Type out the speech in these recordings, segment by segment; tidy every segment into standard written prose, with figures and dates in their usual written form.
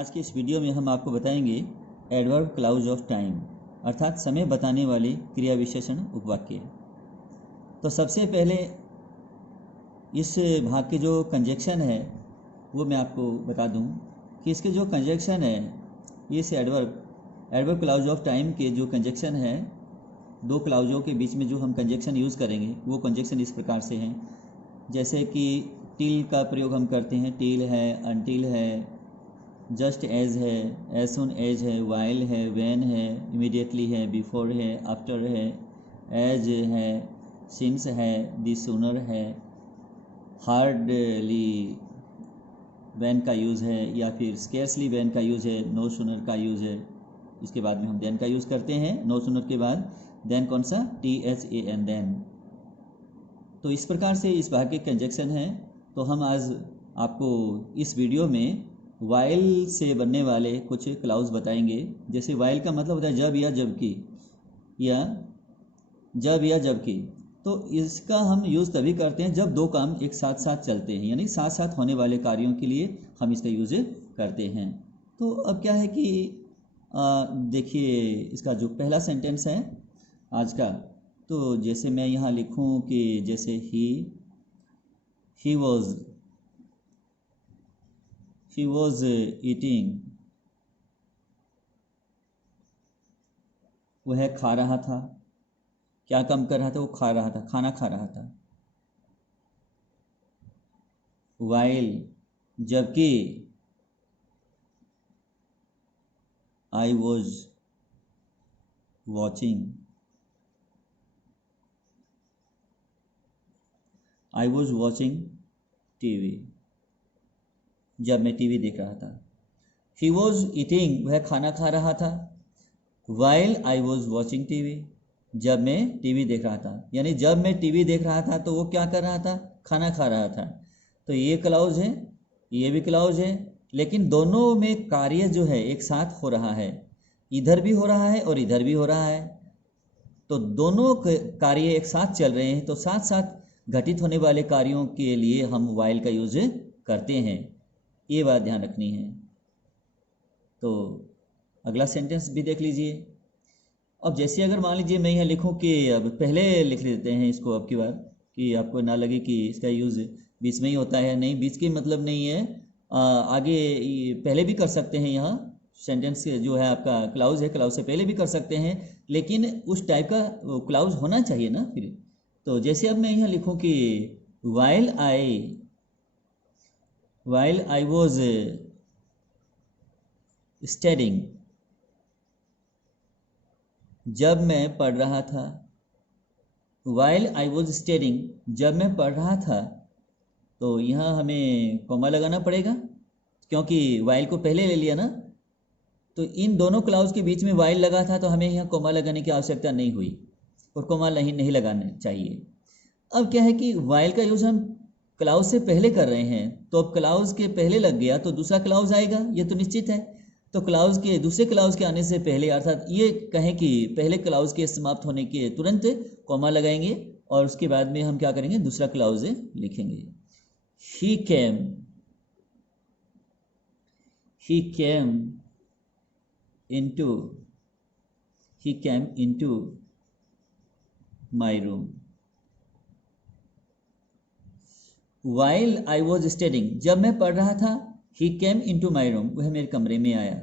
आज के इस वीडियो में हम आपको बताएंगे एडवर्ब क्लाउज ऑफ टाइम अर्थात समय बताने वाले क्रिया विशेषण उपवाक्य। तो सबसे पहले इस भाग के जो कंजक्शन है वो मैं आपको बता दूं कि इसके जो कंजक्शन है इस एडवर्ब क्लाउज ऑफ टाइम के जो कंजक्शन है, दो क्लाउजों के बीच में जो हम कंजक्शन यूज़ करेंगे वो कंजक्शन इस प्रकार से हैं। जैसे कि टिल का प्रयोग हम करते हैं, टिल है, अनटिल है, जस्ट एज है, एज सुन एज है, वाइल है, व्हेन है, इमीडिएटली है, बिफोर है, आफ्टर है, एज है, सिंस है, दी सूनर है, हार्डली व्हेन का यूज़ है या फिर स्केर्सली व्हेन का यूज़ है, नो सूनर का यूज़ है। इसके बाद में हम देन का यूज़ करते हैं। नो सूनर के बाद देन कौन सा? THAN than. तो इस प्रकार से इस भाग के कंजक्शन है। तो हम आज आपको इस वीडियो में वाइल से बनने वाले कुछ क्लाउज बताएंगे। जैसे वाइल का मतलब होता है जब या जबकि, या जब या जबकि। तो इसका हम यूज़ तभी करते हैं जब दो काम एक साथ साथ चलते हैं, यानी साथ साथ होने वाले कार्यों के लिए हम इसका यूज़ करते हैं। तो अब क्या है कि देखिए इसका जो पहला सेंटेंस है आज का, तो जैसे मैं यहाँ लिखूँ कि जैसे ही वॉज ईटिंग, वह खा रहा था। क्या काम कर रहा था? वो खा रहा था, खाना खा रहा था। वाइल जबकि, I was watching, I was watching TV, जब मैं टीवी देख रहा था। ही वॉज ईटिंग, वह खाना खा रहा था। While I was watching TV, जब मैं टीवी देख रहा था। यानी जब मैं टीवी देख रहा था तो वो क्या कर रहा था? खाना खा रहा था। तो ये क्लाउज है, ये भी क्लाउज है, लेकिन दोनों में कार्य जो है एक साथ हो रहा है। इधर भी हो रहा है और इधर भी हो रहा है। तो दोनों कार्य एक साथ चल रहे हैं, तो साथ साथ घटित होने वाले कार्यों के लिए हम वाइल का यूज करते हैं। ये बात ध्यान रखनी है। तो अगला सेंटेंस भी देख लीजिए। अब जैसे अगर मान लीजिए मैं यहाँ लिखूँ कि अब पहले लिख लेते हैं इसको अब की बार, कि आपको ना लगे कि इसका यूज़ बीच में ही होता है। नहीं, बीच की मतलब नहीं है, आगे पहले भी कर सकते हैं। यहाँ सेंटेंस जो है आपका क्लाउज है, क्लाउज से पहले भी कर सकते हैं, लेकिन उस टाइप का क्लाउज होना चाहिए ना फिर। तो जैसे अब मैं यहाँ लिखूँ कि वाइल आई वॉज स्टडिंग, जब मैं पढ़ रहा था। वाइल आई वॉज स्टडिंग, जब मैं पढ़ रहा था। तो यहाँ हमें कॉमा लगाना पड़ेगा क्योंकि वाइल को पहले ले लिया ना। तो इन दोनों क्लाउज के बीच में वाइल लगा था, तो हमें यहाँ कॉमा लगाने की आवश्यकता नहीं हुई और कॉमा नहीं लगाना चाहिए। अब क्या है कि वाइल का यूज़ हम क्लाउज से पहले कर रहे हैं, तो अब क्लाउज के पहले लग गया तो दूसरा क्लाउज आएगा, ये तो निश्चित है। तो क्लाउज के दूसरे क्लाउज के आने से पहले, अर्थात ये कहें कि पहले क्लाउज के समाप्त होने के तुरंत कॉमा लगाएंगे और उसके बाद में हम क्या करेंगे? दूसरा क्लाउज लिखेंगे। ही came into my room while I was studying, जब मैं पढ़ रहा था। he came into my room, वह मेरे कमरे में आया,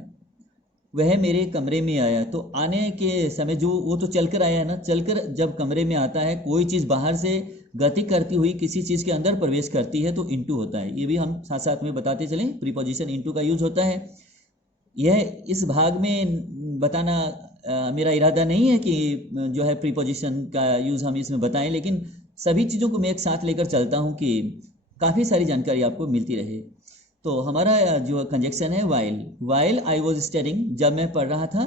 वह मेरे कमरे में आया। तो आने के समय जो वो तो चलकर आया है ना, चलकर जब कमरे में आता है, कोई चीज़ बाहर से गति करती हुई किसी चीज़ के अंदर प्रवेश करती है तो इनटू होता है। ये भी हम साथ साथ में बताते चलें, प्रीपोजिशन इनटू का यूज होता है। यह इस भाग में बताना मेरा इरादा नहीं है कि जो है प्रीपोजिशन का यूज़ हम इसमें बताएं, लेकिन सभी चीज़ों को मैं एक साथ लेकर चलता हूँ कि काफ़ी सारी जानकारी आपको मिलती रहे। तो हमारा जो कंजक्शन है वाइल आई वॉज स्टडिंग, जब मैं पढ़ रहा था,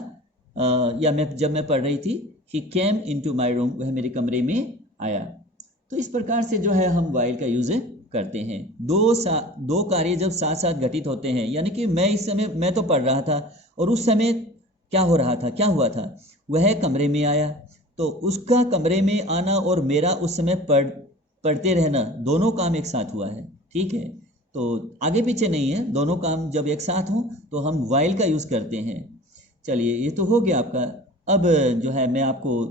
जब मैं पढ़ रही थी। ही केम इनटू माय रूम, वह मेरे कमरे में आया। तो इस प्रकार से जो है हम वाइल का यूज़ करते हैं। दो कार्य जब साथ साथ घटित होते हैं, यानी कि इस समय मैं तो पढ़ रहा था और उस समय क्या हो रहा था, क्या हुआ था? वह कमरे में आया। तो उसका कमरे में आना और मेरा उस समय पढ़ते रहना, दोनों काम एक साथ हुआ है। ठीक है, तो आगे पीछे नहीं है, दोनों काम जब एक साथ हों तो हम वाइल का यूज़ करते हैं। चलिए ये तो हो गया आपका। अब जो है मैं आपको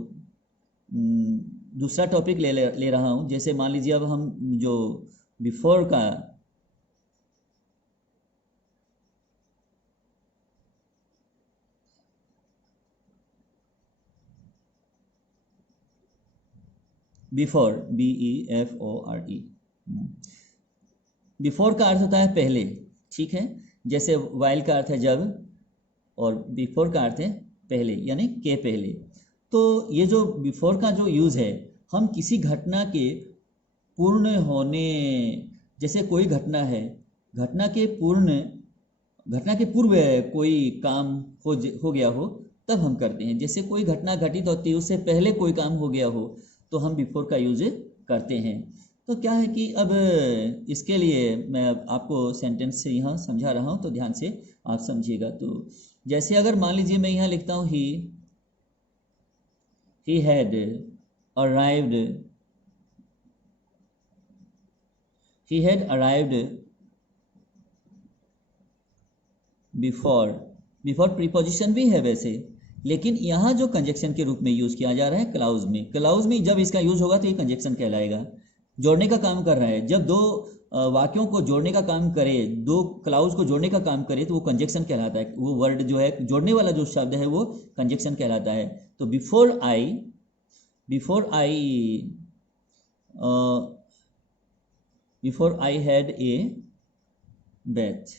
दूसरा टॉपिक ले रहा हूँ। जैसे मान लीजिए अब हम जो बिफोर का बिफोर BEFORE, बिफोर का अर्थ होता है पहले, ठीक है। जैसे वाइल का अर्थ है जब, और बिफोर का अर्थ है पहले, यानी के पहले। तो ये जो बिफोर का जो यूज़ है, हम किसी घटना के पूर्ण होने, जैसे कोई घटना है, घटना के पूर्व कोई काम हो गया हो तब हम करते हैं। जैसे कोई घटना घटित होती है उससे पहले कोई काम हो गया हो तो हम बिफोर का यूज करते हैं। तो क्या है कि अब इसके लिए मैं आपको सेंटेंस से यहाँ समझा रहा हूँ, तो ध्यान से आप समझिएगा। तो जैसे अगर मान लीजिए मैं यहाँ लिखता हूँ he had arrived before preposition भी है वैसे, लेकिन यहाँ जो कंजक्शन के रूप में यूज किया जा रहा है क्लाउज में जब इसका यूज होगा तो ये कंजक्शन कहलाएगा। जोड़ने का काम कर रहा है, जब दो वाक्यों को जोड़ने का काम करे, दो क्लाउज को जोड़ने का काम करे तो वो कंजक्शन कहलाता है। वो वर्ड जो है, जोड़ने वाला जो शब्द है वो कंजक्शन कहलाता है। तो before I had a bath.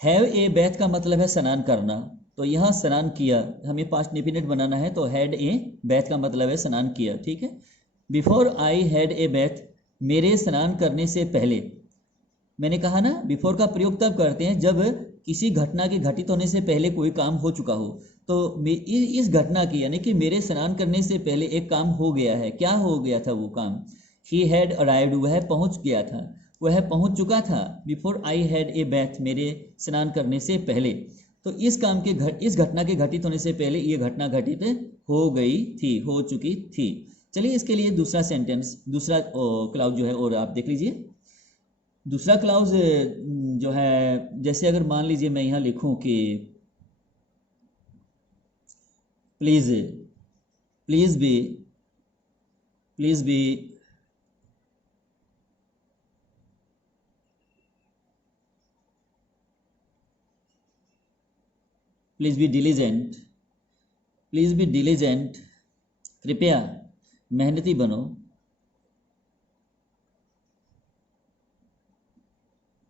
Have a bath का मतलब है स्नान करना, तो यहाँ स्नान किया, हमें पास्ट इंडेफिनिट बनाना है, तो हैड ए बैथ का मतलब है स्नान किया, ठीक है। बिफोर आई हैड ए बैथ, मेरे स्नान करने से पहले। मैंने कहा ना, बिफोर का प्रयोग तब करते हैं जब किसी घटना के घटित होने से पहले कोई काम हो चुका हो। तो इस घटना की, यानी कि मेरे स्नान करने से पहले एक काम हो गया है। क्या हो गया था वो काम? ही हैड अराइव्ड, वह पहुंच गया था, वह पहुंच चुका था। बिफोर आई हैड ए बैथ, मेरे स्नान करने से पहले। तो इस घटना के घटित होने से पहले ये घटना घटित हो गई थी, हो चुकी थी। चलिए इसके लिए दूसरा सेंटेंस, दूसरा क्लाउज जो है, और आप देख लीजिए दूसरा क्लाउज जो है। जैसे अगर मान लीजिए मैं यहाँ लिखूं कि प्लीज बी डिलीजेंट, कृपया मेहनती बनो।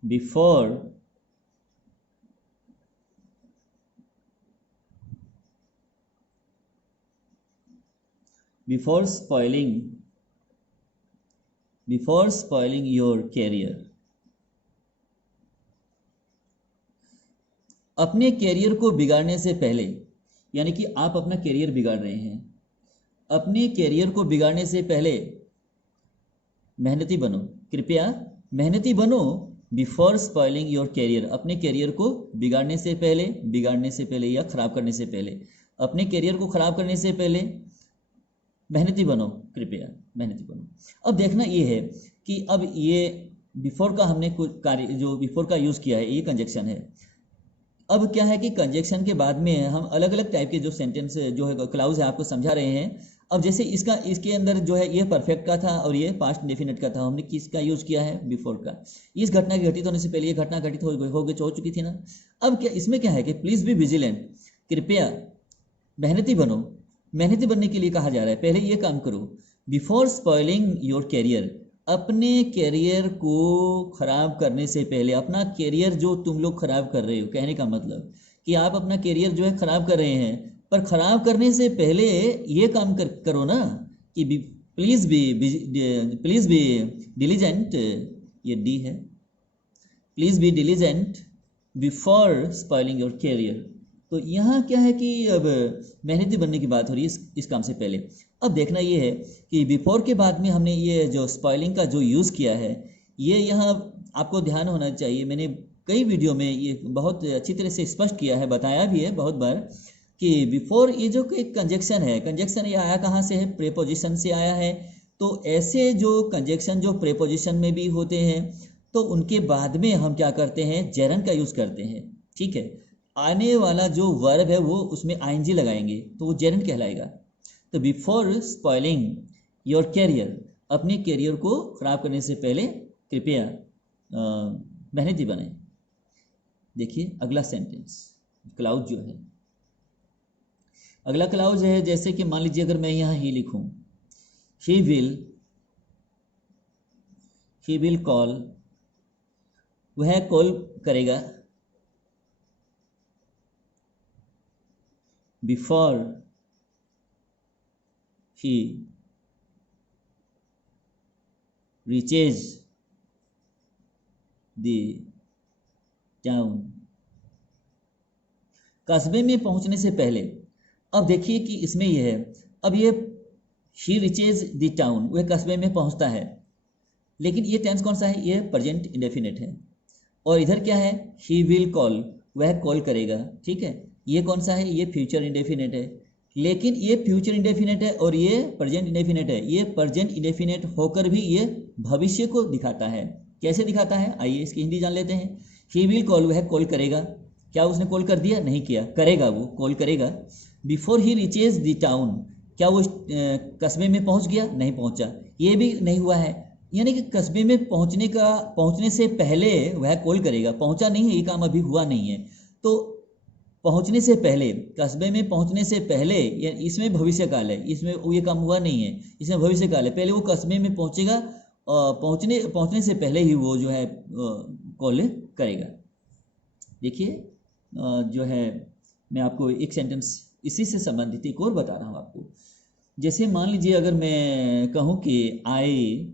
बिफोर स्पॉइलिंग योर कैरियर, अपने कैरियर को बिगाड़ने से पहले, यानी कि आप अपना कैरियर बिगाड़ रहे हैं, अपने कैरियर को बिगाड़ने से पहले मेहनती बनो, कृपया मेहनती बनो। बिफोर स्पॉइलिंग योर कैरियर, अपने कैरियर को बिगाड़ने से पहले या खराब करने से पहले, अपने कैरियर को खराब करने से पहले मेहनती बनो, कृपया मेहनती बनो। अब देखना ये है कि अब ये बिफोर का हमने कुछ कार्य, जो बिफोर का यूज़ किया है, ये कंजक्शन है। अब क्या है कि कंजक्शन के बाद में हम अलग अलग टाइप के जो सेंटेंस जो है, क्लाउज है, आपको समझा रहे हैं। अब जैसे इसके अंदर जो है, ये परफेक्ट का था और ये पास्ट इंडेफिनिट का था। हमने किसका यूज़ किया है? बिफोर का। इस घटना के घटित होने से पहले ये घटना घटित हो चुकी थी ना। अब क्या इसमें क्या है कि प्लीज़ बी विजिलेंट, कृपया मेहनती बनो। मेहनती बनने के लिए कहा जा रहा है, पहले ये काम करो। बिफोर स्पॉइलिंग योर कैरियर, अपने कैरियर को खराब करने से पहले, अपना कैरियर जो तुम लोग खराब कर रहे हो, कहने का मतलब कि आप अपना कैरियर जो है खराब कर रहे हैं, पर खराब करने से पहले ये काम करो ना कि प्लीज बी डिलीजेंट, ये डी है, please be diligent before spoiling your career. तो यहाँ क्या है कि अब मेहनती बनने की बात हो रही है इस काम से पहले। अब देखना ये है कि बिफोर के बाद में हमने ये जो स्पॉइलिंग का जो यूज़ किया है, ये यहाँ आपको ध्यान होना चाहिए। मैंने कई वीडियो में ये बहुत अच्छी तरह से स्पष्ट किया है, बताया भी है बहुत बार कि बिफोर ये जो एक कंजक्शन है, कंजक्शन ये आया कहाँ से है? प्रीपोजिशन से आया है। तो ऐसे जो कंजक्शन जो प्रेपोजिशन में भी होते हैं तो उनके बाद में हम क्या करते हैं, जेरन का यूज़ करते हैं। ठीक है, आने वाला जो वर्ब है वो उसमें आईएनजी लगाएंगे तो वो जेरन कहलाएगा। तो बिफोर स्पॉइलिंग योर कैरियर, अपने कैरियर को खराब करने से पहले कृपया मेहनती बने। देखिए अगला सेंटेंस क्लाउज जो है, अगला क्लाउज है जैसे कि मान लीजिए अगर मैं यहाँ ही लिखूं, ही विल कॉल, वह कॉल करेगा, before he reaches the town, कस्बे में पहुंचने से पहले। अब देखिए कि इसमें यह है, अब ये ही रीचेज द टाउन, वह कस्बे में पहुंचता है, लेकिन ये टेंस कौन सा है, ये प्रेजेंट इंडेफिनिट है। और इधर क्या है, ही विल कॉल, वह कॉल करेगा। ठीक है, ये कौन सा है, ये फ्यूचर इंडेफिनिट है, लेकिन ये फ्यूचर इंडेफिनिट है और ये प्रेजेंट इंडेफिनिट है। ये प्रेजेंट इंडेफिनिट होकर भी ये भविष्य को दिखाता है। कैसे दिखाता है, आइए इसकी हिंदी जान लेते हैं। ही विल कॉल, वह कॉल करेगा। क्या उसने कॉल कर दिया, नहीं किया, करेगा, वो कॉल करेगा। Before he reaches the town, क्या वो कस्बे में पहुंच गया, नहीं पहुंचा, ये भी नहीं हुआ है। यानी कि कस्बे में पहुंचने से पहले वह कॉल करेगा, पहुंचा नहीं है, ये काम अभी हुआ नहीं है। तो पहुंचने से पहले, कस्बे में पहुंचने से पहले, इसमें भविष्य काल है, इसमें ये काम हुआ नहीं है, इसमें भविष्य काल है। पहले वो कस्बे में पहुंचेगा, पहुंचने से पहले ही वो जो है कॉल करेगा। देखिए जो है मैं आपको एक सेंटेंस इसी से संबंधित एक और बता रहा हूँ आपको। जैसे मान लीजिए अगर मैं कहूँ कि आई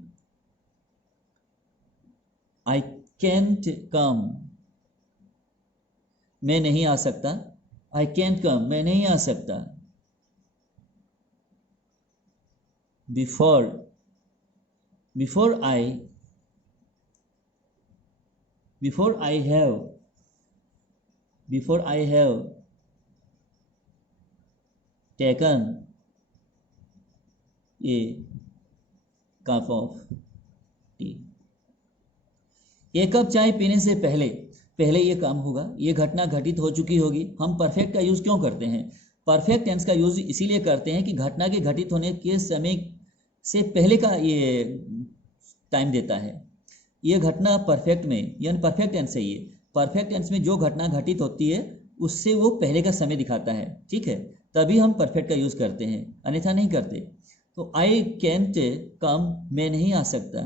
कैंट कम, मैं नहीं आ सकता, आई कैंट कम, मैं नहीं आ सकता, before I have taken a cup of T, एक कप चाय पीने से पहले ये काम होगा, ये घटना घटित हो चुकी होगी। हम परफेक्ट का यूज़ क्यों करते हैं, परफेक्ट टेंस का यूज़ इसीलिए करते हैं कि घटना के घटित होने के समय से पहले का ये टाइम देता है। ये घटना परफेक्ट में, यानी परफेक्ट टेंस है, ये परफेक्ट टेंस में जो घटना घटित होती है उससे वो पहले का समय दिखाता है। ठीक है, तभी हम परफेक्ट का यूज़ करते हैं, अन्यथा नहीं करते। तो आई कैंट कम, मैं नहीं आ सकता,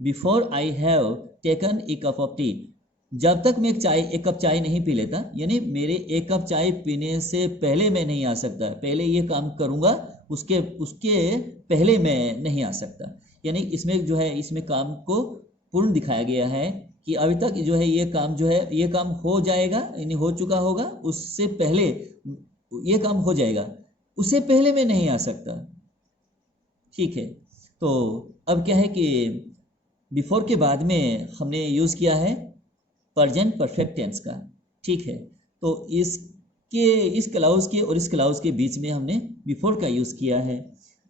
before I have taken a cup of T, जब तक मैं एक कप चाय नहीं पी लेता, यानी मेरे एक कप चाय पीने से पहले मैं नहीं आ सकता, पहले ये काम करूँगा, उसके पहले मैं नहीं आ सकता। यानी इसमें जो है, इसमें काम को पूर्ण दिखाया गया है कि अभी तक जो है ये काम जो है, ये काम हो जाएगा, यानी हो चुका होगा, उससे पहले ये काम हो जाएगा, उससे पहले मैं नहीं आ सकता। ठीक है, तो अब क्या है कि बिफोर के बाद में हमने यूज़ किया है प्रेजेंट परफेक्ट टेंस का। ठीक है, तो इस क्लाउज के और इस क्लाउज के बीच में हमने बिफोर का यूज़ किया है,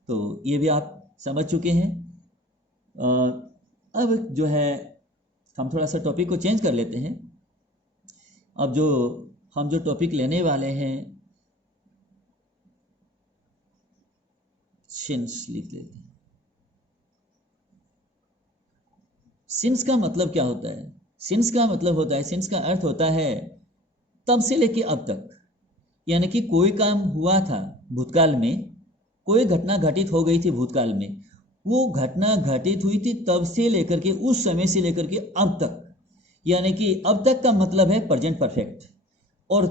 तो ये भी आप समझ चुके हैं। अब जो है हम थोड़ा सा टॉपिक को चेंज कर लेते हैं। अब हम जो टॉपिक लेने वाले हैं, सिंस लिख लेते हैं। सिंस का मतलब क्या होता है, सिंस का मतलब होता है, सिंस का अर्थ होता है तब से लेके अब तक, यानी कि कोई काम हुआ था भूतकाल में, कोई घटना घटित हो गई थी भूतकाल में, वो घटना घटित हुई थी तब से लेकर के, उस समय से लेकर के अब तक, यानी कि अब तक का मतलब है प्रेजेंट परफेक्ट, और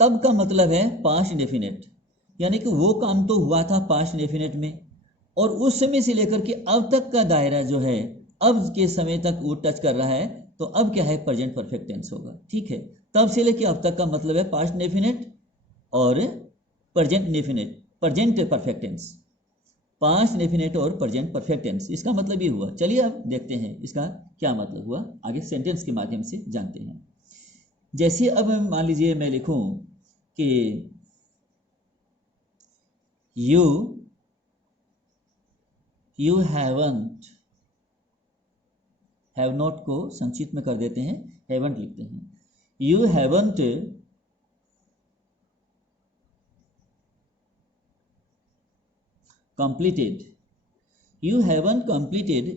तब का मतलब है पास्ट इंडेफिनिट, यानी कि वो काम तो हुआ था पास्ट इंडेफिनिट में, और उस समय से लेकर के अब तक का दायरा जो है, अब के समय तक वो टच कर रहा है, तो अब क्या है, प्रेजेंट परफेक्ट टेंस होगा। ठीक है, तब से लेकर अब तक का मतलब है पास्ट इंडेफिनिट और present indefinite, present perfect tense, past indefinite और प्रेजेंट परफेक्ट टेंस, इसका मतलब ये हुआ। चलिए अब देखते हैं इसका क्या मतलब हुआ, आगे सेंटेंस के माध्यम से जानते हैं। जैसे अब मान लीजिए मैं लिखूं कि यू हैवंट, हैव नॉट को संक्षिप्त में कर देते हैं, हैवंट लिखते हैं। You haven't completed, you haven't completed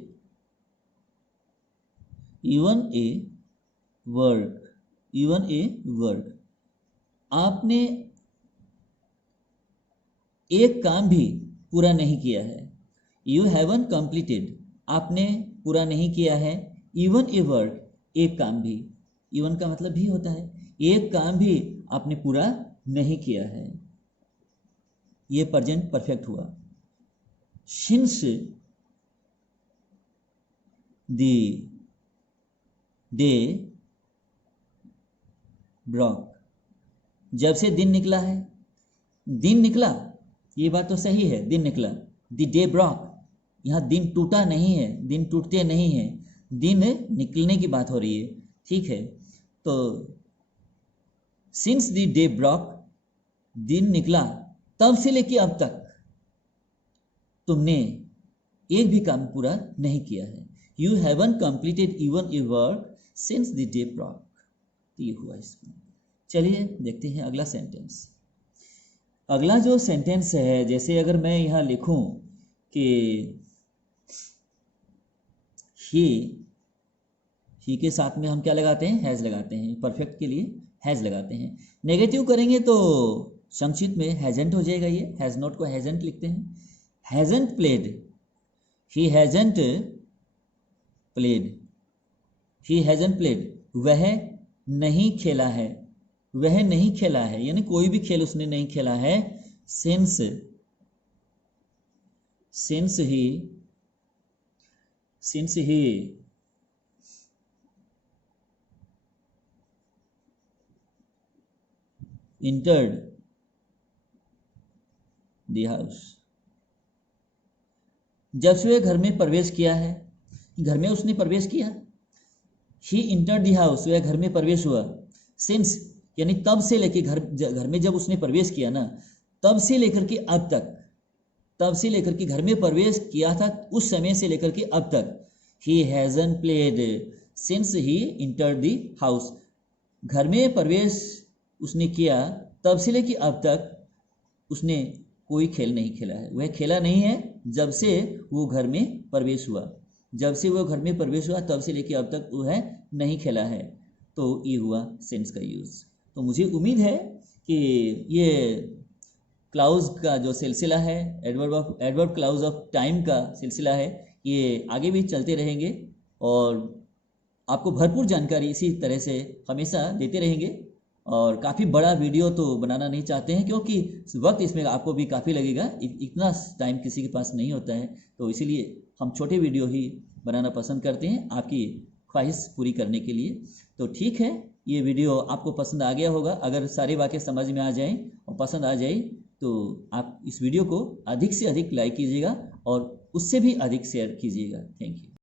even a work, even a work, आपने एक काम भी पूरा नहीं किया है। You haven't completed, आपने पूरा नहीं किया है, even a work, एक काम भी, even का मतलब भी होता है, एक काम भी आपने पूरा नहीं किया है। ये प्रेजेंट परफेक्ट हुआ। Since the day broke, जब से दिन निकला है, दिन निकला, ये बात तो सही है, दिन निकला। द डे ब्रॉक, यहाँ दिन टूटा नहीं है, दिन टूटते नहीं है, दिन निकलने की बात हो रही है, ठीक है। तो सिंस द डे ब्रॉक, दिन निकला, तब से लेके अब तक तुमने एक भी काम पूरा नहीं किया है। You haven't completed even a work since the day Brock, ये हुआ इसमें। चलिए देखते हैं अगला सेंटेंस। अगला जो सेंटेंस है, जैसे अगर मैं यहाँ लिखूं कि ही के साथ में हम क्या लगाते हैं, हैज़ लगाते हैं, परफेक्ट के लिए हैज़ लगाते हैं। नेगेटिव करेंगे तो संक्षिप्त में हैजेंट हो जाएगा, ये हैज़ नॉट को हैजेंट लिखते हैं। हैजेंट प्लेड, ही हैजेंट प्लेड, ही हैजेंट प्लेड, वह नहीं खेला है, वह नहीं खेला है, यानी कोई भी खेल उसने नहीं खेला है। Since he entered the house, जब से वह घर में प्रवेश किया है, घर में उसने प्रवेश किया। ही entered the house, वह घर में प्रवेश हुआ। सिंस यानी तब से लेके घर में जब उसने प्रवेश किया ना, तब से लेकर के अब तक, तब से लेकर के घर में प्रवेश किया था उस समय से लेकर के अब तक। He hasn't played since he entered the house, घर में प्रवेश उसने किया तब से लेके अब तक उसने कोई खेल नहीं खेला है, वह खेला नहीं है जब से वो घर में प्रवेश हुआ, जब से वो घर में प्रवेश हुआ तब से लेके अब तक वह नहीं खेला है। तो ये हुआ सिंस का यूज़। तो मुझे उम्मीद है कि ये क्लाउज का जो सिलसिला है, एडवर्ब क्लाउज ऑफ टाइम का सिलसिला है, ये आगे भी चलते रहेंगे और आपको भरपूर जानकारी इसी तरह से हमेशा देते रहेंगे। और काफ़ी बड़ा वीडियो तो बनाना नहीं चाहते हैं क्योंकि वक्त इसमें आपको भी काफ़ी लगेगा, इतना टाइम किसी के पास नहीं होता है, तो इसीलिए हम छोटे वीडियो ही बनाना पसंद करते हैं आपकी ख्वाहिश पूरी करने के लिए। तो ठीक है, ये वीडियो आपको पसंद आ गया होगा। अगर सारे वाक्य समझ में आ जाएं और पसंद आ जाए तो आप इस वीडियो को अधिक से अधिक लाइक कीजिएगा और उससे भी अधिक शेयर कीजिएगा। Thank you.